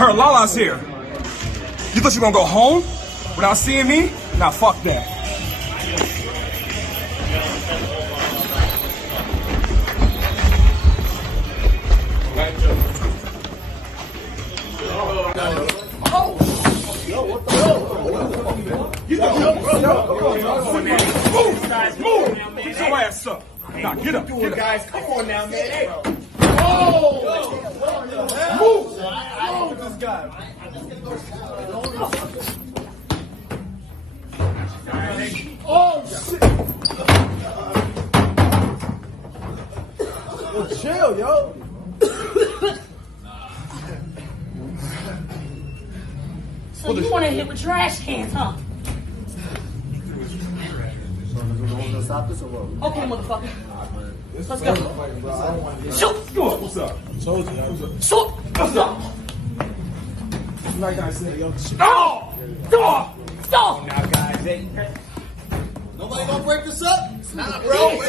Her Lala's here. You thought you were gonna go home without seeing me? Nah, fuck that. Move! Get your ass up. Nah, get up. Get up. Guys, come on now, man. Hey. Move! This guy. Oh, shit. Yo, chill, yo. So you want to hit with trash cans, huh? Okay, motherfucker. Let's go. Shoot! What's up? Shoot! What's up? Like I said, yo, shit. Stop! Stop! Stop! Now, guys, hey. Nobody gonna break this up? Nah, bro. Come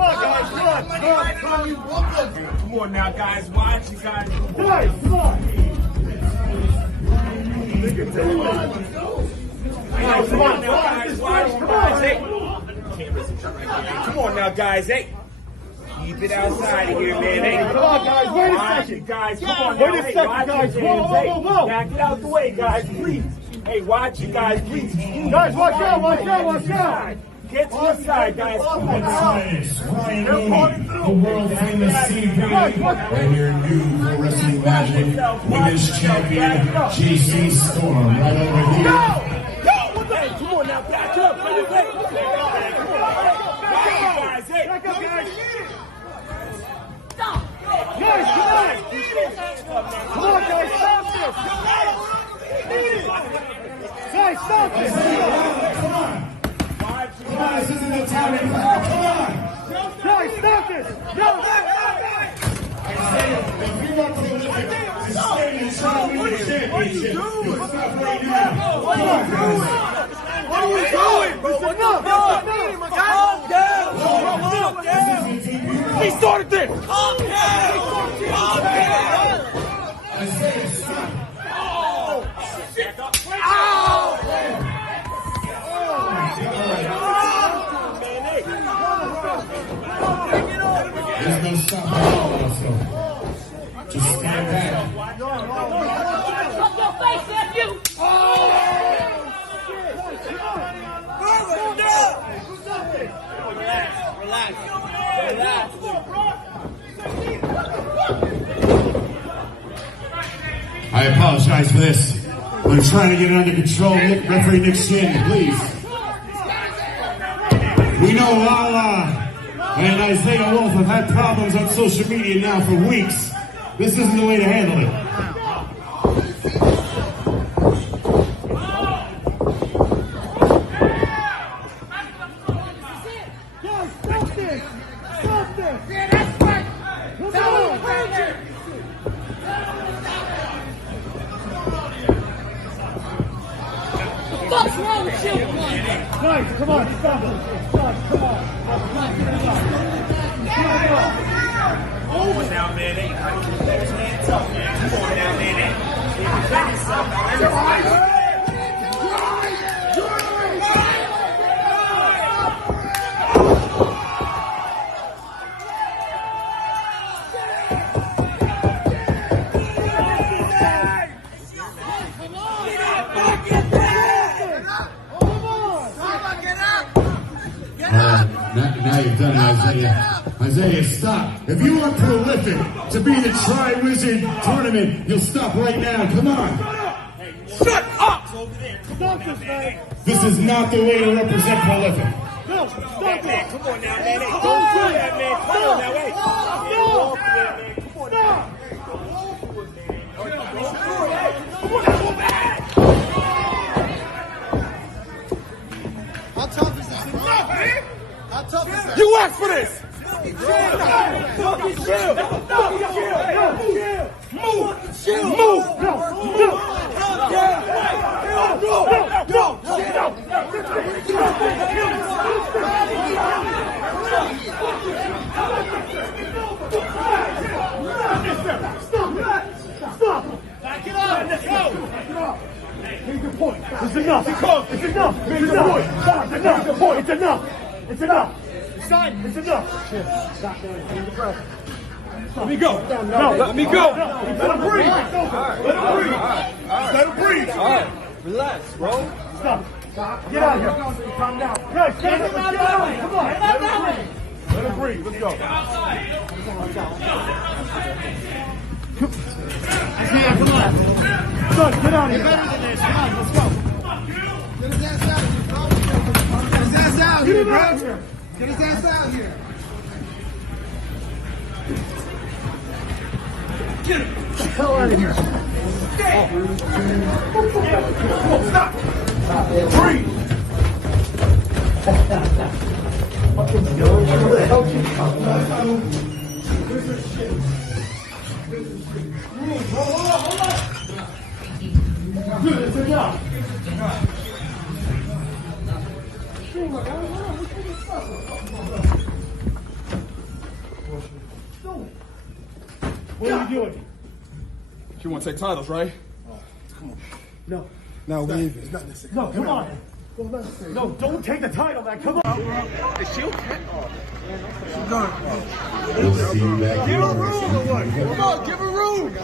on, guys. Come on now, guys. Watch you guys. Come on. Come on now, guys. Hey. Keep it outside of here, man. Hey. Come on, guys. Wait a second. Guys, come on. Wait a second, guys. Whoa. Now, get out the way, guys, please. Hey, watch you guys, please. Guys, watch out. Get to the side, guys. Come on now. Soarin Over, the world famous TV, right here in New Pro Wrestling Magic, Women's Champion, JC Storm, right over here. Hey, come on now, back up. Guys, hey. Back up, guys. Stop! Guys, come on, guys, stop this. Guys, stop this. Come on, this isn't the time to come on. Guys, stop this. No. I say, if you're not prolific, to stay in the championship, you'll stop right now. Come on, guys. What are we doing, bro? It's enough. Calm down. He started this. Calm down. I say, stop. There's no stopping all of us, so just stand back. Fuck your face, nephew! Relax. I apologize for this. We're trying to get it under control. Referee Nick Shannon, please. We know Lala and Isaiah Wolf have had problems on social media now for weeks. This isn't the way to handle it. What's wrong with you? Guys, come on, stop this. Guys, come on. Over now, man. Hey, how do you get your hands up, man? Come on now, man. Hey. Now you've done it, Isaiah. Isaiah, stop. If you are prolific to be the Tri-Wizard tournament, you'll stop right now. Come on. Shut up! Stop this, man. This is not the way to represent prolific. No, stop Man, it. come on now, man. Hey, don't do that, man. Come on now, hey. How tough is this? How tough is that? You asked for this! Move! Move! Make your point. It's enough. It's enough. Make your point. Stop. It's enough. It's enough. It's enough. It's enough. Stop. Let me go. No. Let me go. Let him breathe. Let him breathe. Let him breathe. All right. Relax, bro. Stop. Get out of here. Calm down. Yes, get out. Come on. Let him breathe. Let's go. Come on. Son, get out of here. Better than this. Come on, let's go. Get his ass out here, bro. Get his ass out here, bro. Get his ass out here. Get the hell out of here. Stop. Breathe. Fucking go. Where the hell you come from? This is shit. Hold on. Good, it's enough. What are you doing? You want to take titles, right? No. No, we even. It's not necessary. No, come on. No, don't take the title, man. Come on. We'll see you back here. Give her room or what? Come on, give her room.